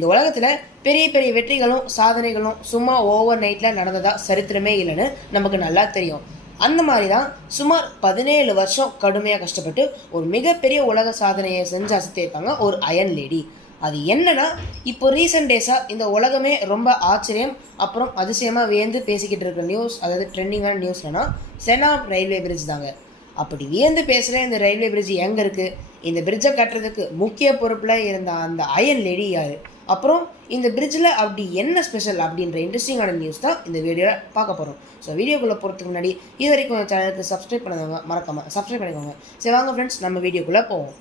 இந்த உலகத்தில் பெரிய பெரிய வெற்றிகளும் சாதனைகளும் சும்மா ஓவர் நைட்டில் நடந்ததா சரித்திரமே இல்லைன்னு நமக்கு நல்லா தெரியும். அந்த மாதிரி தான் சுமார் 17 வருஷம் கடுமையாக கஷ்டப்பட்டு ஒரு மிகப்பெரிய உலக சாதனையை செஞ்சு அசத்தியிருக்காங்க ஒரு அயன் லேடி. அது என்னன்னா, இப்போ ரீசெண்ட் டேஸாக இந்த உலகமே ரொம்ப ஆச்சரியம் அப்புறம் அதிசயமாக வியந்து பேசிக்கிட்டு இருக்கிற நியூஸ், அதாவது ட்ரெண்டிங்கான நியூஸ்லனா செனாப் ரயில்வே பிரிட்ஜ் தாங்க. அப்படி வியந்து பேசுகிற இந்த ரயில்வே பிரிட்ஜ் எங்கே இருக்குது, இந்த பிரிட்ஜை கட்டுறதுக்கு முக்கிய பொறுப்பில் இருந்த அந்த அயன் லேடி யார், அப்புறம் இந்த பிரிட்ஜில் அப்படி என்ன ஸ்பெஷல் அப்படின்ற இன்ட்ரெஸ்டிங்கான நியூஸ் தான் இந்த வீடியோவில் பார்க்க போகிறோம். ஸோ வீடியோக்குள்ளே போகிறதுக்கு முன்னாடி இது வரைக்கும் சேனலுக்கு சப்ஸ்கிரைப் பண்ணவங்க மறக்காமல் சப்ஸ்கிரைப் பண்ணிக்கோங்க. சரி வாங்க ஃப்ரெண்ட்ஸ், நம்ம வீடியோக்குள்ளே போவோம்.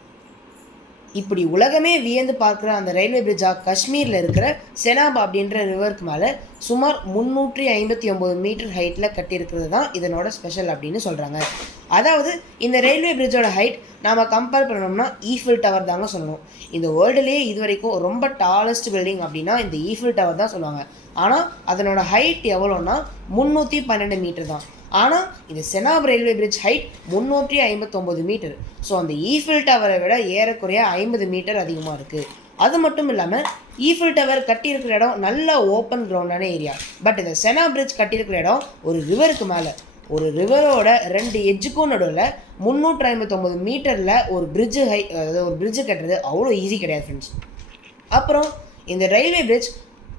இப்படி உலகமே வியந்து பார்க்குற அந்த ரயில்வே பிரிட்ஜாக காஷ்மீரில் இருக்கிற செனாப் அப்படின்ற ரிவருக்கு மேலே சுமார் 359 மீட்டர் ஹைட்டில் கட்டியிருக்கிறது தான் இதனோட ஸ்பெஷல் அப்படின்னு சொல்கிறாங்க. அதாவது இந்த ரயில்வே பிரிட்ஜோட ஹைட் நாம் கம்பேர் பண்ணோம்னா ஈஃபில் டவர் தாங்க சொல்லணும். இந்த வேர்ல்டுலேயே இது வரைக்கும் ரொம்ப டாலஸ்ட் பில்டிங் அப்படின்னா இந்த ஈஃபில் டவர் தான் சொல்லுவாங்க. ஆனால் அதனோட ஹைட் எவ்வளோன்னா 312 மீட்டர் தான். ஆனால் இந்த Chenab railway bridge height 359 metre. So அந்த ஈஃபில் டவரை விட ஏறக்குறைய 50 மீட்டர் அதிகமாக இருக்குது. அது மட்டும் இல்லாமல் ஈஃபில் டவர் கட்டியிருக்கிற இடம் நல்ல ஓப்பன் கிரவுண்டான ஏரியா. பட் இந்த செனாப் பிரிட்ஜ் கட்டியிருக்கிற இடம் ஒரு ரிவருக்கு மேலே, ஒரு ரிவரோட 2 எட்ஜுக்கும் நடுவில் 359 மீட்டரில் ஒரு பிரிட்ஜு அதாவது ஒரு பிரிட்ஜு கட்டுறது அவ்வளோ ஈஸி கிடையாது ஃப்ரெண்ட்ஸ். அப்புறம் இந்த ரயில்வே பிரிட்ஜ்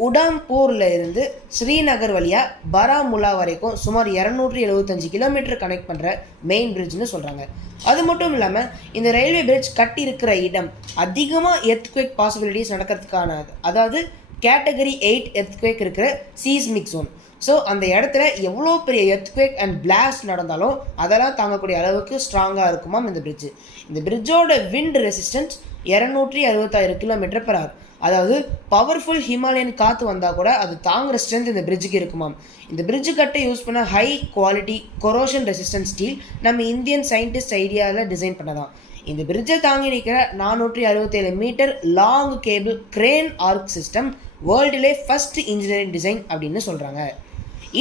உடாம்பூரில் இருந்து ஸ்ரீநகர் வழியாக பராமுல்லா வரைக்கும் சுமார் 275 கிலோமீட்டர் கனெக்ட் பண்ணுற மெயின் பிரிட்ஜ்னு சொல்கிறாங்க. அது மட்டும் இல்லாமல் இந்த ரயில்வே பிரிட்ஜ் கட்டியிருக்கிற இடம் அதிகமாக எர்த்குவேக் பாசிபிலிட்டிஸ் நடக்கிறதுக்கான, அதாவது கேட்டகரி 8 எர்த்குவேக் இருக்கிற சீஸ்மிக் ஜோன். ஸோ அந்த இடத்துல எவ்வளோ பெரிய எர்த்குவேக் அண்ட் பிளாஸ்ட் நடந்தாலும் அதெல்லாம் தாங்கக்கூடிய அளவுக்கு ஸ்ட்ராங்காக இருக்குமாம் இந்த பிரிட்ஜு. இந்த பிரிட்ஜோட wind resistance 266 kilometre per hour. அதாவது பவர்ஃபுல் ஹிமாலயன் காற்று வந்தால் கூட அது தாங்குகிற ஸ்ட்ரென்த் இந்த பிரிட்ஜுக்கு இருக்குமாம். இந்த பிரிட்ஜு கட்டை யூஸ் பண்ண high quality corrosion resistance steel நம்ம இந்தியன் சயின்டிஸ்ட் ஐடியாவில் டிசைன் பண்ணதான். இந்த பிரிட்ஜை தாங்கி நிற்கிற 467 metre long cable crane arch system வேர்ல்டுலே ஃபர்ஸ்ட் இன்ஜினியரிங் டிசைன் அப்படின்னு சொல்கிறாங்க.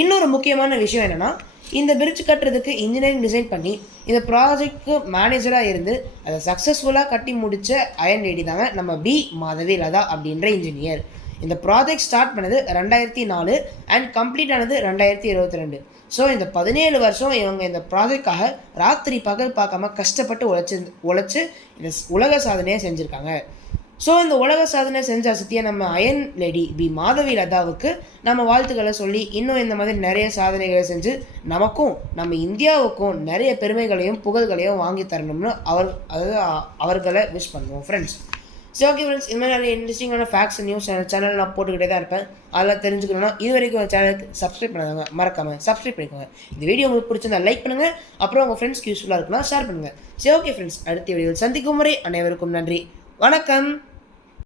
இன்னொரு முக்கியமான விஷயம் என்னென்னா, இந்த பிரிட்ஜ் கட்டுறதுக்கு இன்ஜினியரிங் டிசைன் பண்ணி இந்த ப்ராஜெக்ட்க்கு மேனேஜராக இருந்து அதை சக்ஸஸ்ஃபுல்லாக கட்டி முடித்த அயன் லேடி தாங்க நம்ம பி மாதவி லதா அப்படின்ற இன்ஜினியர். இந்த ப்ராஜெக்ட் ஸ்டார்ட் பண்ணது 2004 அண்ட் கம்ப்ளீட் ஆனது 2022. ஸோ இந்த 17 வருஷம் இவங்க இந்த ப்ராஜெக்டாக ராத்திரி பகல் பார்க்காம கஷ்டப்பட்டு உழைச்சி இந்த உலக சாதனையை செஞ்சுருக்காங்க. ஸோ இந்த உலக சாதனை செஞ்ச அசத்திய நம்ம அயன் லேடி பி மாதவி லதாவுக்கு நம்ம வாழ்த்துக்களை சொல்லி இன்னும் இந்த மாதிரி நிறைய சாதனைகளை செஞ்சு நமக்கும் நம்ம இந்தியாவுக்கும் நிறைய பெருமைகளையும் புகழ்களையும் வாங்கி தரணும்னு அவர்களை விஷ் பண்ணுவோம் ஃப்ரெண்ட்ஸ். சரி ஓகே ஃப்ரெண்ட்ஸ், இந்த மாதிரி நிறைய இன்ட்ரெஸ்டிங்கான ஃபேக்ட்ஸ் நியூஸ் சேனல் நான் போட்டுக்கிட்டே தான் இருப்பேன். அதெல்லாம் தெரிஞ்சுக்கணும்னா இது வரைக்கும் சேனலுக்கு சப்ஸ்கிரைப் பண்ணாங்க மறக்காமல் சப்ஸ்கிரைப் பண்ணிக்கோங்க. இந்த வீடியோ உங்களுக்கு பிடிச்சிருந்தா லைக் பண்ணுங்கள், அப்புறம் உங்கள் ஃப்ரெண்ட்ஸ்க்கு யூஸ்ஃபுல்லாக இருக்குன்னா ஷேர் பண்ணுங்கள். சரி ஓகே ஃப்ரெண்ட்ஸ், அடுத்த வீடியோவில் சந்திக்கும் முறை அனைவருக்கும் நன்றி, வணக்கம்.